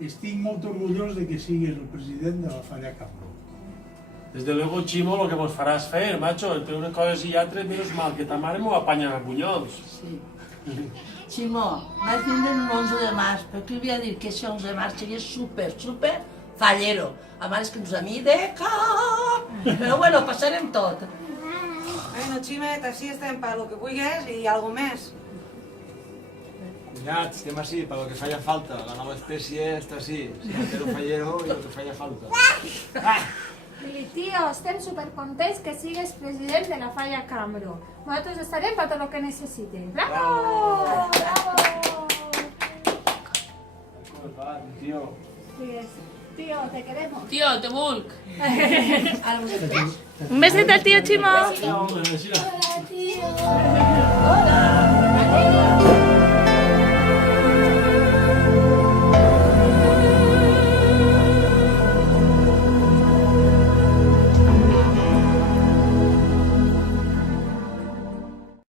estic molt orgullós de que sigues el president de la Falla Cambro. Desde luego, Chimo, lo que vos faràs fer, macho. Entre unes coses i altres, menos mal que ta mare m'ho apanya a punyols. Sí. Ximó, vaig vindre un 11 de març, però qui havia dit que ese 11 de març seria super fallero. A més que ens a mi de cap. Però bueno, passarem tot. Bueno, Ximet, així estem per lo que vulguis i algo més. Cunyat, estem així, per lo que falla falta. La nova espècie està així. Santero fallero i el que falla falta. Lili, tio, estem supercontents que sigues president de la Falla Cambro. Nosaltres estarem per tot el que necessites. Bravo! Bravo! Tío. Tío, te queremos. Tio, te vulc. Un beset al tío Chimo. Hola, Hola, tío. Hola.